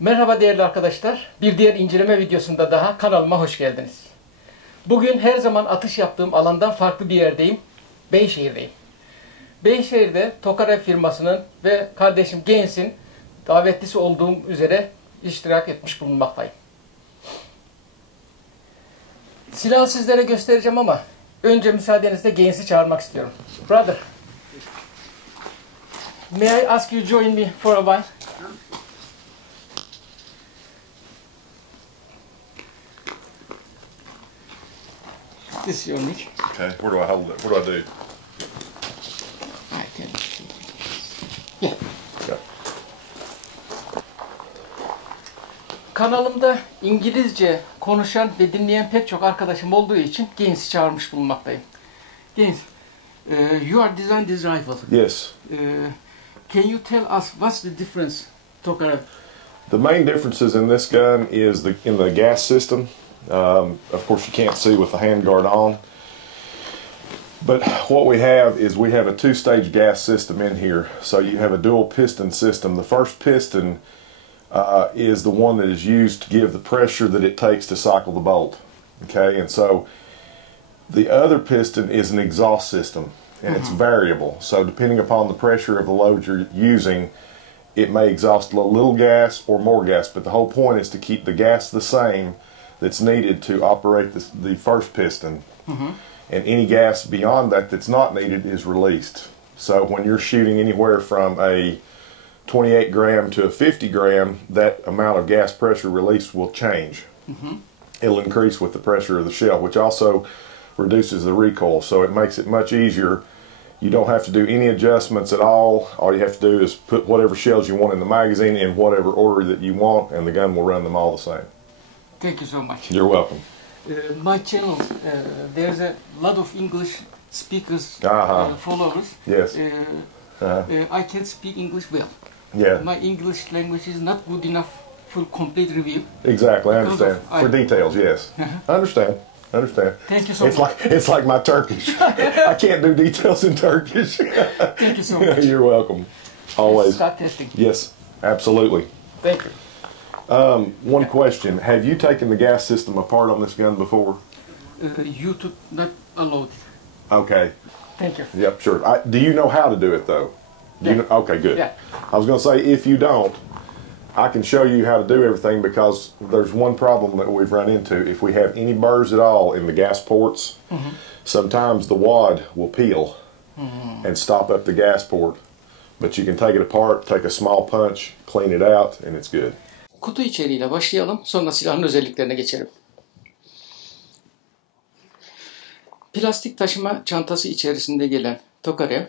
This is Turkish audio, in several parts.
Merhaba değerli arkadaşlar. Bir diğer inceleme videosunda daha kanalıma hoş geldiniz. Bugün her zaman atış yaptığım alandan farklı bir yerdeyim. Beyşehir'deyim. Beyşehir'de Tokarev firmasının ve kardeşim Gains'in davetlisi olduğum üzere iştirak etmiş bulunmaktayım. Silahı sizlere göstereceğim ama önce müsaadenizle Gains'i çağırmak istiyorum. Brother, may I ask you to join me for a while? This is your nick. Okay, where do I hold it? What do I do? I can. Yeah. Okay. Kanalımda İngilizce konuşan ve dinleyen pek çok arkadaşım olduğu için Gains'i çağırmış bulunmaktayım. Gains, you are design this rifle. Yes. Can you tell us what's the difference, Tokarev? The main differences in this gun is in the gas system. Of course, you can't see with the handguard on. But what we have is we have a two-stage gas system in here. So you have a dual piston system. The first piston is the one that is used to give the pressure that it takes to cycle the bolt. Okay, and so the other piston is an exhaust system, and it's variable. So depending upon the pressure of the load you're using, it may exhaust a little gas or more gas. But the whole point is to keep the gas the same that's needed to operate the first piston. And any gas beyond that that's not needed is released. So when you're shooting anywhere from a 28 gram to a 50 gram, that amount of gas pressure released will change. It'll increase with the pressure of the shell, which also reduces the recoil. So it makes it much easier. You don't have to do any adjustments at all. All you have to do is put whatever shells you want in the magazine in whatever order that you want, and the gun will run them all the same. Thank you so much. You're welcome. My channel, there's a lot of English speakers, followers. Yes. I can't speak English well. Yeah. My English language is not good enough for complete review. Exactly, I Because understand. of- For details, yes. I understand. I understand. Thank you so It's much. it's like my Turkish. I can't do details in Turkish. Thank you so much. You're welcome. Always. Start testing. Yes, absolutely. Thank you. One question: have you taken the gas system apart on this gun before? YouTube not allowed. Okay. Thank you. Yep. Sure. Do you know how to do it though? Do you Yeah. know? Okay. Good. Yeah. I was going to say, if you don't, I can show you how to do everything, because there's one problem that we've run into. If we have any burrs at all in the gas ports, sometimes the wad will peel and stop up the gas port. But you can take it apart, take a small punch, clean it out, and it's good. Kutu içeriğiyle başlayalım, sonra silahın özelliklerine geçelim. Plastik taşıma çantası içerisinde gelen Tokarev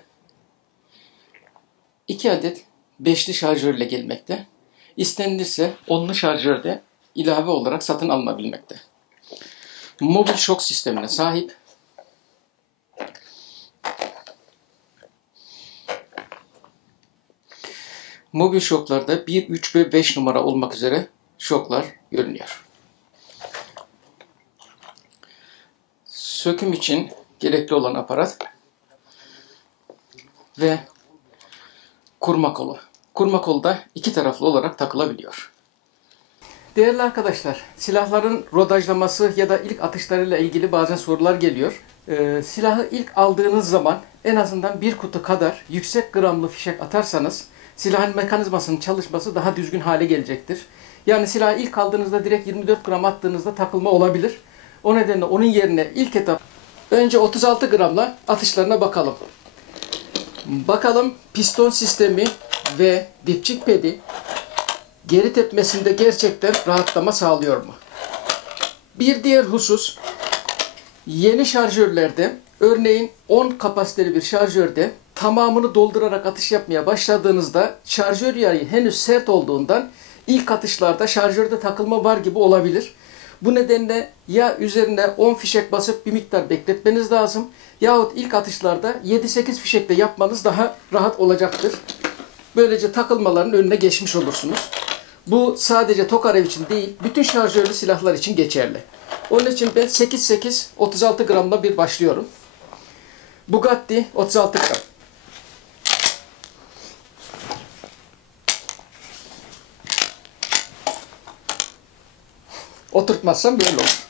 2 adet 5'li şarjörle gelmekte. İstenilirse 10'lu şarjör de ilave olarak satın alınabilmekte. Mobil şok sistemine sahip. Mobil şoklarda 1, 3 ve 5 numara olmak üzere şoklar görünüyor. Söküm için gerekli olan aparat ve kurma kolu. Kurma kolu da 2 taraflı olarak takılabiliyor. Değerli arkadaşlar, silahların rodajlaması ya da ilk atışlarıyla ilgili bazen sorular geliyor. Silahı ilk aldığınız zaman en azından bir kutu kadar yüksek gramlı fişek atarsanız silahın mekanizmasının çalışması daha düzgün hale gelecektir. Yani silahı ilk aldığınızda direkt 24 gram attığınızda takılma olabilir. O nedenle onun yerine ilk etap önce 36 gramla atışlarına bakalım. Bakalım piston sistemi ve dipçik pedi geri tepmesinde gerçekten rahatlama sağlıyor mu? Bir diğer husus, yeni şarjörlerde, örneğin 10 kapasiteli bir şarjörde tamamını doldurarak atış yapmaya başladığınızda şarjör yayı henüz sert olduğundan ilk atışlarda şarjörde takılma var gibi olabilir. Bu nedenle ya üzerine 10 fişek basıp bir miktar bekletmeniz lazım, yahut ilk atışlarda 7-8 fişekle yapmanız daha rahat olacaktır. Böylece takılmaların önüne geçmiş olursunuz. Bu sadece Tokarev için değil, bütün şarjörlü silahlar için geçerli. Onun için ben 8-8 36 gramla bir başlıyorum. Bugatti 36 gram. Oturtmazsam böyle olur.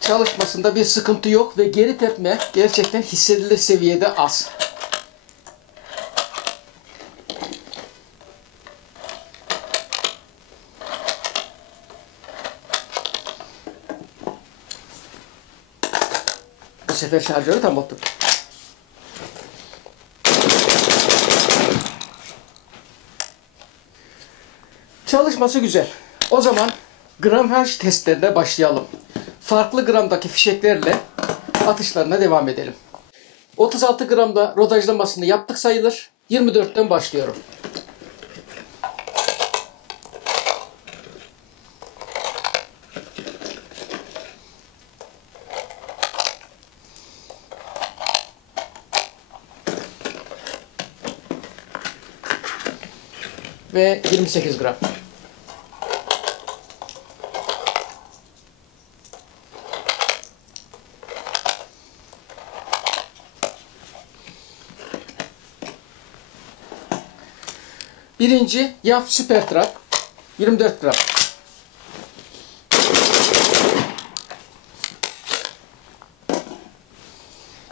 Çalışmasında bir sıkıntı yok ve geri tepme gerçekten hissedilir seviyede az. Bu sefer şarjörü tam oturttum. Çalışması güzel. O zaman gramaj testlerine başlayalım. Farklı gramdaki fişeklerle atışlarına devam edelim. 36 gramda rodajlamasını yaptık sayılır. 24'ten başlıyorum. Ve 28 gram. Birinci Yaf Super Trap 24 gram.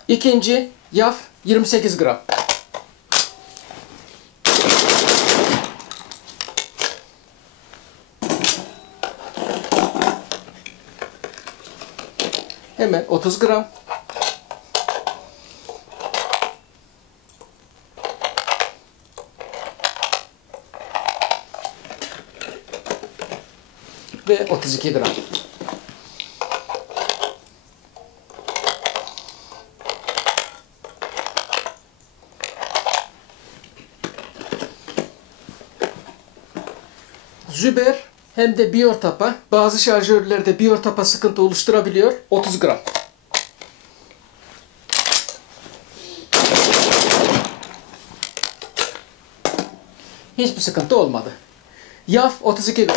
İkinci Yaf 28 gram. Hemen 30 gram. Ve 32 gram. Züber hem de biyortapa, bazı şarjörlerde biyortapa sıkıntı oluşturabiliyor. 30 gram. Hiçbir sıkıntı olmadı. Yaf 32 gram.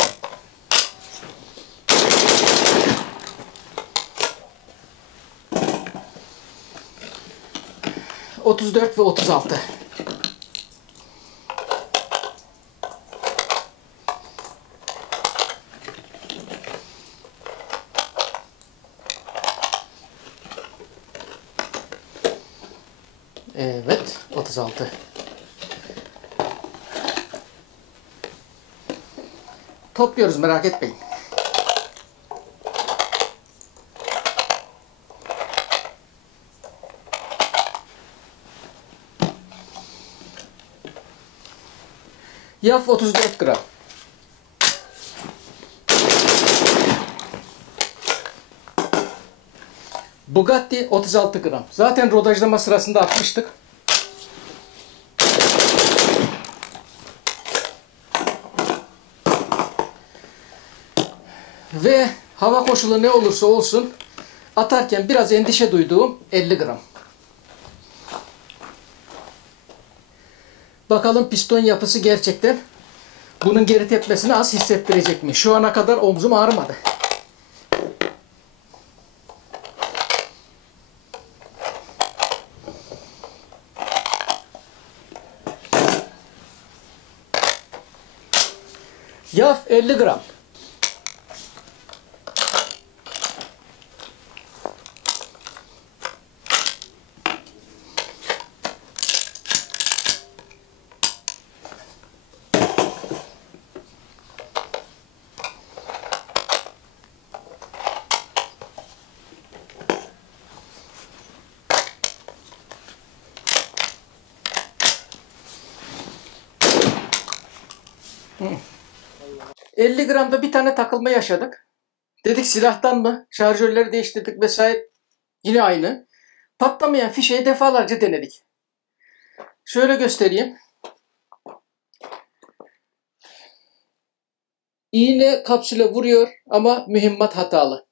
34 ve 36. Evet, 36. Topluyoruz, merak etmeyin. Yaf 34 gram. Bugatti 36 gram. Zaten rodajlama sırasında atmıştık. Ve hava koşulu ne olursa olsun atarken biraz endişe duyduğum 50 gram. Bakalım piston yapısı gerçekten bunun geri tepmesini az hissettirecek mi? Şu ana kadar omzum ağrımadı. Yaf 50 gram. Hmm. 50 gramda bir tane takılma yaşadık. Dedik silahtan mı? Şarjörleri değiştirdik vesaire. Yine aynı. Patlamayan fişeyi defalarca denedik. Şöyle göstereyim. İğne kapsüle vuruyor ama mühimmat hatalı.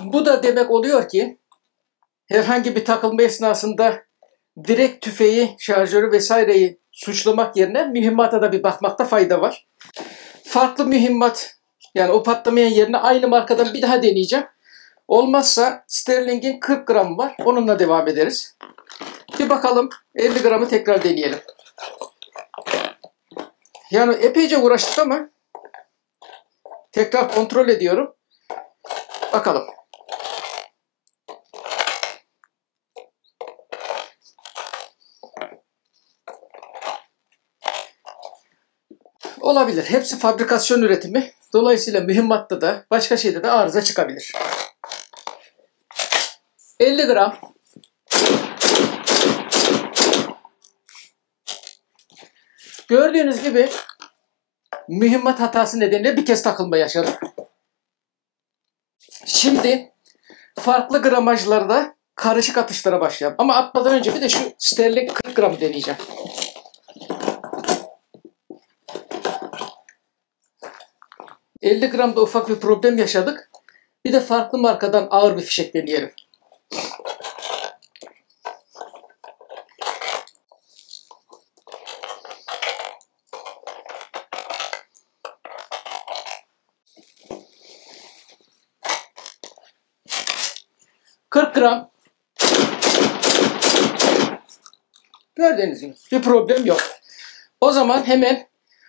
Bu da demek oluyor ki herhangi bir takılma esnasında direkt tüfeği, şarjörü vesaireyi suçlamak yerine mühimmata da bir bakmakta fayda var. Farklı mühimmat Yani o patlamayan yerine aynı markadan bir daha deneyeceğim. Olmazsa Sterling'in 40 gramı var. Onunla devam ederiz. Bir bakalım 50 gramı tekrar deneyelim. Yani epeyce uğraştık ama tekrar kontrol ediyorum. Bakalım. Olabilir. Hepsi fabrikasyon üretimi. Dolayısıyla mühimmatta da başka şeyde de arıza çıkabilir. 50 gram. Gördüğünüz gibi mühimmat hatası nedeniyle bir kez takılma yaşadık. Şimdi farklı gramajlarda karışık atışlara başlayalım. Ama atmadan önce bir de şu Sterling 40 gramı deneyeceğim. ...50 gramda ufak bir problem yaşadık. Bir de farklı markadan ağır bir fişek deneyelim. ...40 gram. Gördüğünüz gibi bir problem yok. O zaman hemen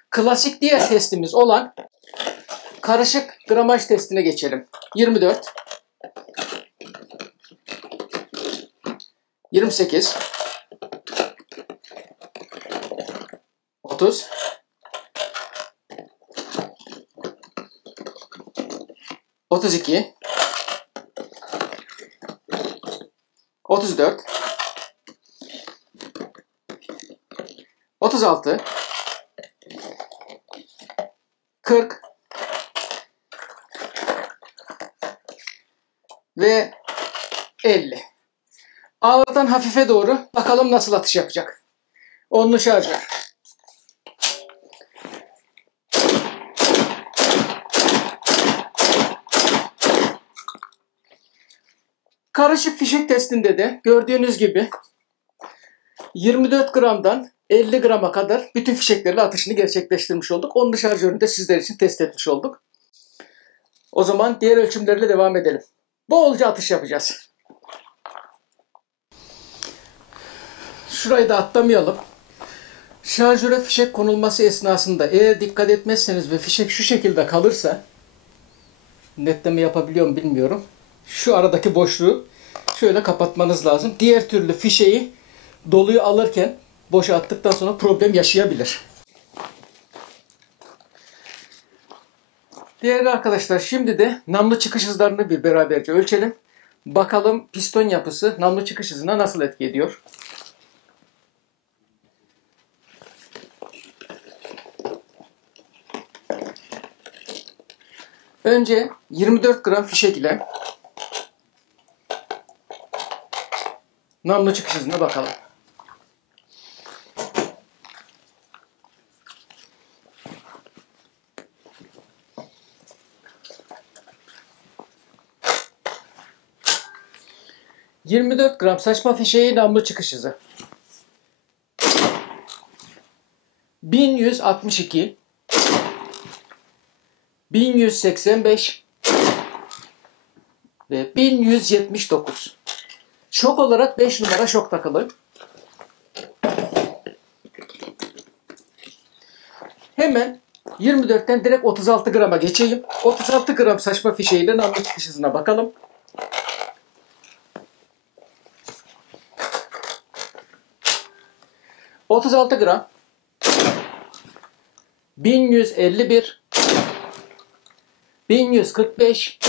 klasik diğer testimiz olan karışık gramaj testine geçelim. 24, 28, 30, 32, 34, 36, 40 ve 50. Ağırdan hafife doğru bakalım nasıl atış yapacak. Onlu şarjör. Karışık fişek testinde de gördüğünüz gibi 24 gramdan 50 grama kadar bütün fişeklerle atışını gerçekleştirmiş olduk. Onlu şarjörünü de sizler için test etmiş olduk. O zaman diğer ölçümlerle devam edelim. Bolca atış yapacağız. Şurayı da atlamayalım. Şarjöre fişek konulması esnasında eğer dikkat etmezseniz ve fişek şu şekilde kalırsa, netleme yapabiliyor mu bilmiyorum. Şu aradaki boşluğu şöyle kapatmanız lazım. Diğer türlü fişeği doluyu alırken boşa attıktan sonra problem yaşayabilir. Değerli arkadaşlar, şimdi de namlu çıkış hızlarını bir beraberce ölçelim. Bakalım piston yapısı namlu çıkış hızına nasıl etki ediyor. Önce 24 gram fişek ile namlu çıkış hızına bakalım. ...24 gram saçma fişeği namlu çıkış hızı. 1162, 1185 ve 1179. Şok olarak 5 numara şok takılı. Hemen 24'ten direkt 36 grama geçeyim. 36 gram saçma fişeğiyle namlu çıkış hızına bakalım. ...36 gram... ...1151... ...1145...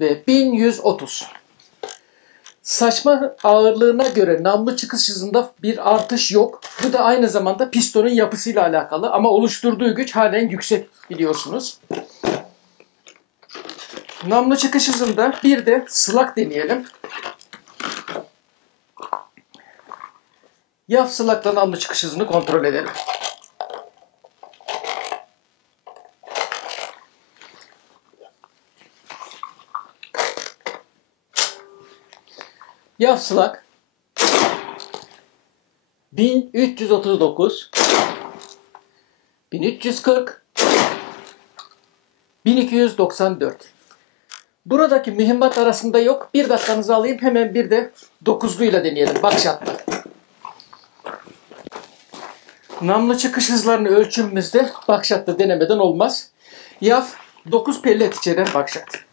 ...ve 1130. Saçma ağırlığına göre namlu çıkış hızında bir artış yok. Bu da aynı zamanda pistonun yapısıyla alakalı ama oluşturduğu güç halen yüksek biliyorsunuz. Namlu çıkış hızında bir de slug deneyelim. Yaf slug'la namlu çıkış hızını kontrol edelim. Yaf slug 1339, 1340, 1294. Buradaki mühimmat arasında yok. Bir dakikanızı alayım. Hemen bir de 9'luyla deneyelim. Buckshot'la. Namlu çıkış hızlarını ölçümümüzde buckshot'la denemeden olmaz. Yaf 9 pellet içeren buckshot.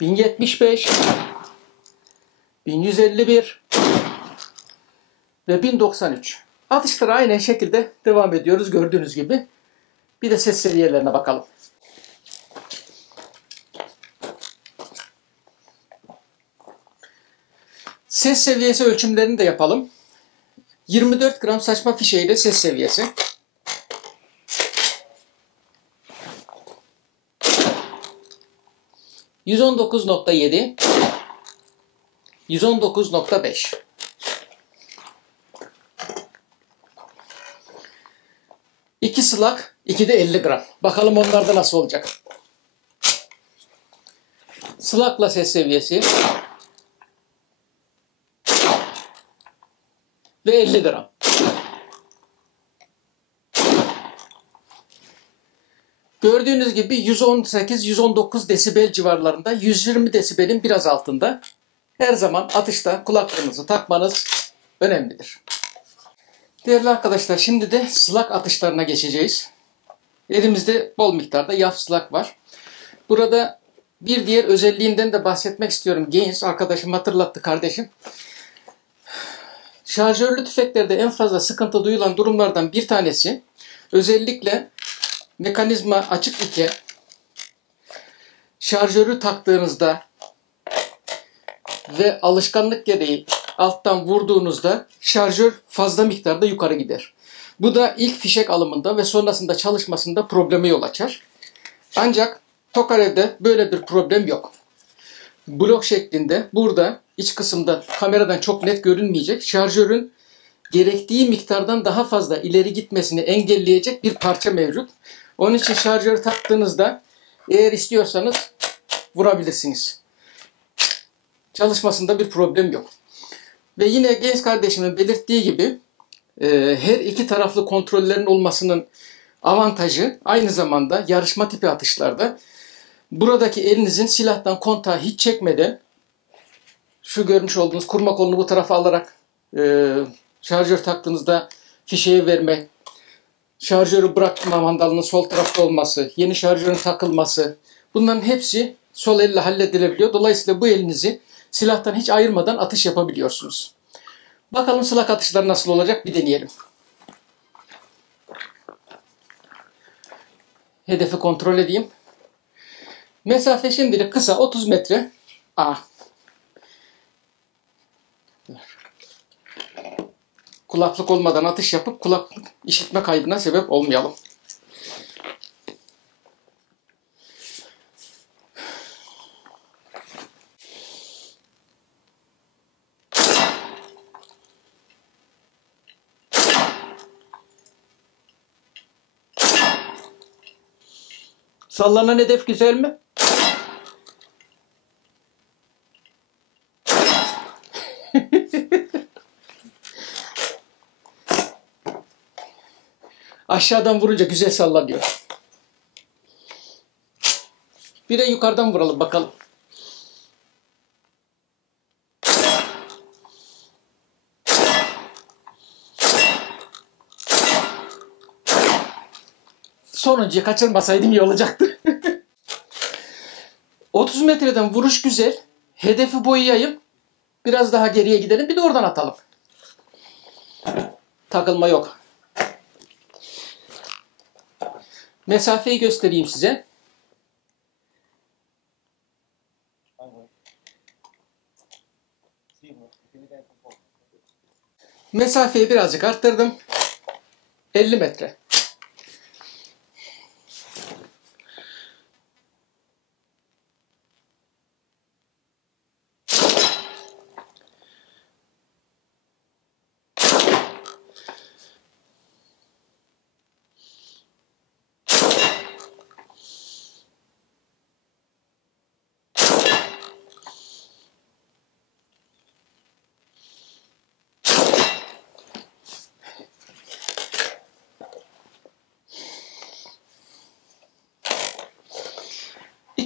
...1075... ...1151... ...ve 1093. Atışlara aynı şekilde devam ediyoruz gördüğünüz gibi. Bir de ses seviyelerine bakalım. Ses seviyesi ölçümlerini de yapalım. 24 gram saçma fişeğiyle ses seviyesi. ...119.7... ...119.5... İki slug, 2 de 50 gram. Bakalım onlarda nasıl olacak. Slug'la ses seviyesi. Ve 50 gram. Gördüğünüz gibi 118-119 desibel civarlarında, 120 desibelin biraz altında. Her zaman atışta kulaklığınızı takmanız önemlidir. Değerli arkadaşlar, şimdi de slug atışlarına geçeceğiz. Elimizde bol miktarda yaf slug var. Burada bir diğer özelliğinden de bahsetmek istiyorum. Gaines arkadaşım hatırlattı, kardeşim. Şarjörlü tüfeklerde en fazla sıkıntı duyulan durumlardan bir tanesi, özellikle mekanizma açık iken şarjörü taktığınızda ve alışkanlık gereği alttan vurduğunuzda şarjör fazla miktarda yukarı gider. Bu da ilk fişek alımında ve sonrasında çalışmasında probleme yol açar. Ancak Tokarev'de böyle bir problem yok. Blok şeklinde burada iç kısımda kameradan çok net görünmeyecek, şarjörün gerektiği miktardan daha fazla ileri gitmesini engelleyecek bir parça mevcut. Onun için şarjörü taktığınızda eğer istiyorsanız vurabilirsiniz. Çalışmasında bir problem yok. Ve yine genç kardeşimin belirttiği gibi her iki taraflı kontrollerin olmasının avantajı aynı zamanda yarışma tipi atışlarda buradaki elinizin silahtan kontağı hiç çekmeden şu görmüş olduğunuz kurma kolunu bu tarafa alarak şarjör taktığınızda fişeği verme, şarjörü bırakma mandalının sol tarafta olması, yeni şarjörün takılması, bunların hepsi sol elle halledilebiliyor. Dolayısıyla bu elinizi silahtan hiç ayırmadan atış yapabiliyorsunuz. Bakalım slug atışları nasıl olacak, bir deneyelim. Hedefi kontrol edeyim. Mesafe şimdilik kısa, 30 metre. Kulaklık olmadan atış yapıp kulaklık işitme kaybına sebep olmayalım. Sallanan hedef güzel mi? Aşağıdan vurunca güzel sallanıyor. Bir de yukarıdan vuralım bakalım. Sonuncuyu kaçırmasaydım iyi olacaktı. 30 metreden vuruş güzel. Hedefi boyayayım. Biraz daha geriye gidelim. Bir de oradan atalım. Takılma yok. Mesafeyi göstereyim size. Mesafeyi birazcık arttırdım. 50 metre.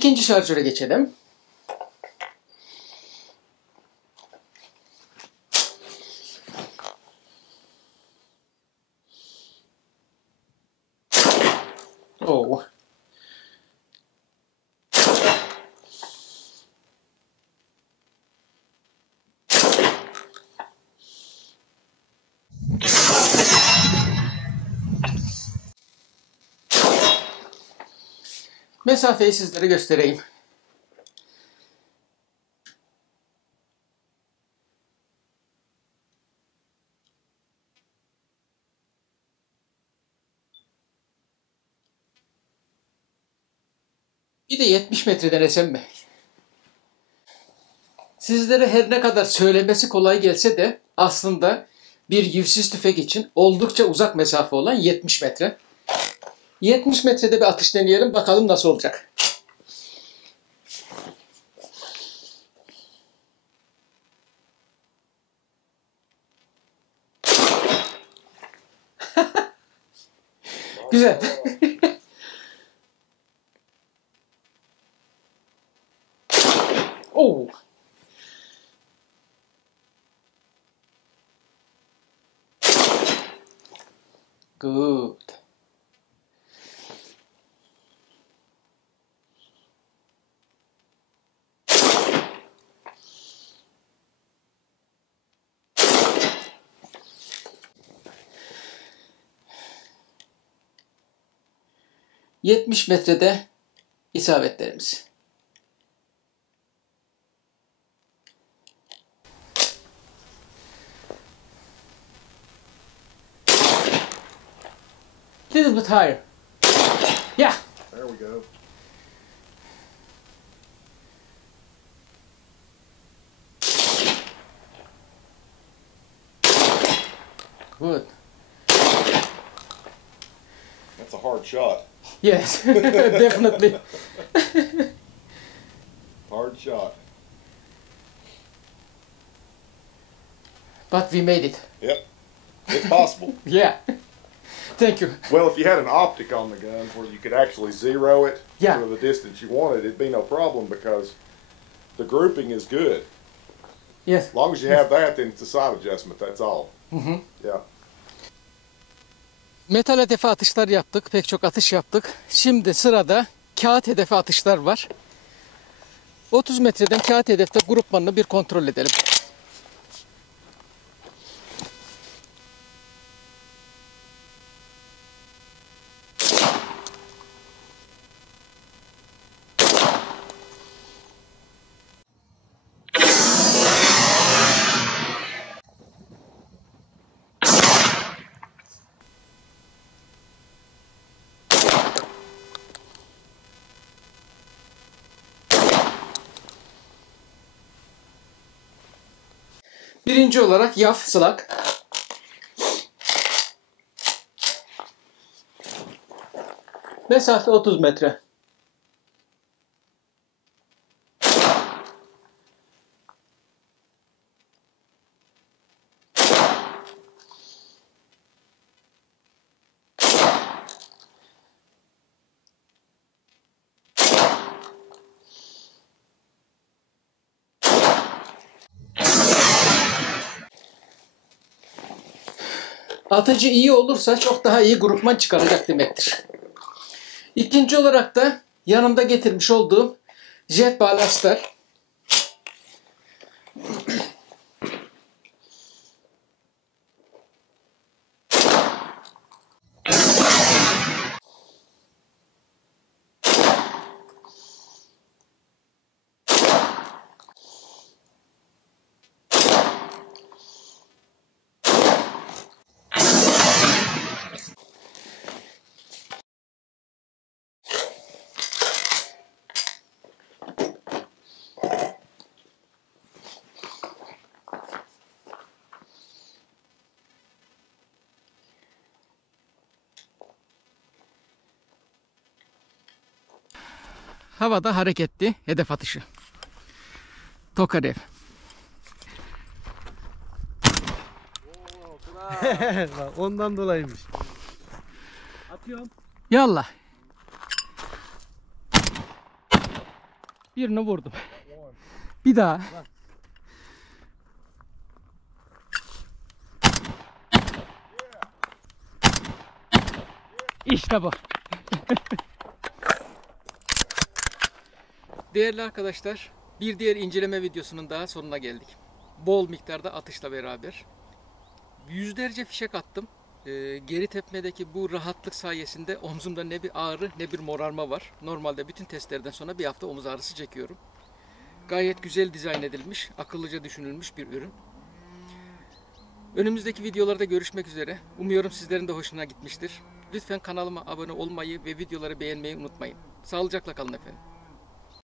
İkinci şarjöre geçelim. Oh. Mesafeyi sizlere göstereyim. Bir de 70 metre denesem mi? Sizlere her ne kadar söylemesi kolay gelse de aslında bir yüzsüz tüfek için oldukça uzak mesafe olan 70 metre. 70 metrede bir atış deneyelim, bakalım nasıl olacak. Güzel. Oh. Good. ...70 metrede isabetlerimiz. Little bit higher. Yeah. There we go. Good. That's a hard shot. Yes, definitely. Hard shot. But we made it. Yep. It's possible. Yeah. Thank you. Well, if you had an optic on the gun where you could actually zero it Yeah. to the distance you wanted, it'd be no problem because the grouping is good. Yes. As long as you have that, then it's a sight adjustment. That's all. Mhm. Yeah. Metal hedefe atışlar yaptık. Pek çok atış yaptık. Şimdi sırada kağıt hedefe atışlar var. 30 metreden kağıt hedefte grupmanını bir kontrol edelim. Birinci olarak yaf slug. Mesafe 30 metre. Atıcı iyi olursa çok daha iyi grupman çıkaracak demektir. İkinci olarak da yanımda getirmiş olduğum jet balastlar. Havada hareketli hedef atışı. Tokarev. Ondan dolayıymış. Atıyorum. Yallah. Birini vurdum. Bir daha. İşte bu. Değerli arkadaşlar, bir diğer inceleme videosunun daha sonuna geldik. Bol miktarda atışla beraber. Yüzlerce fişek attım. Geri tepmedeki bu rahatlık sayesinde omzumda ne bir ağrı ne bir morarma var. Normalde bütün testlerden sonra bir hafta omuz ağrısı çekiyorum. Gayet güzel dizayn edilmiş, akıllıca düşünülmüş bir ürün. Önümüzdeki videolarda görüşmek üzere. Umuyorum sizlerin de hoşuna gitmiştir. Lütfen kanalıma abone olmayı ve videoları beğenmeyi unutmayın. Sağlıcakla kalın efendim.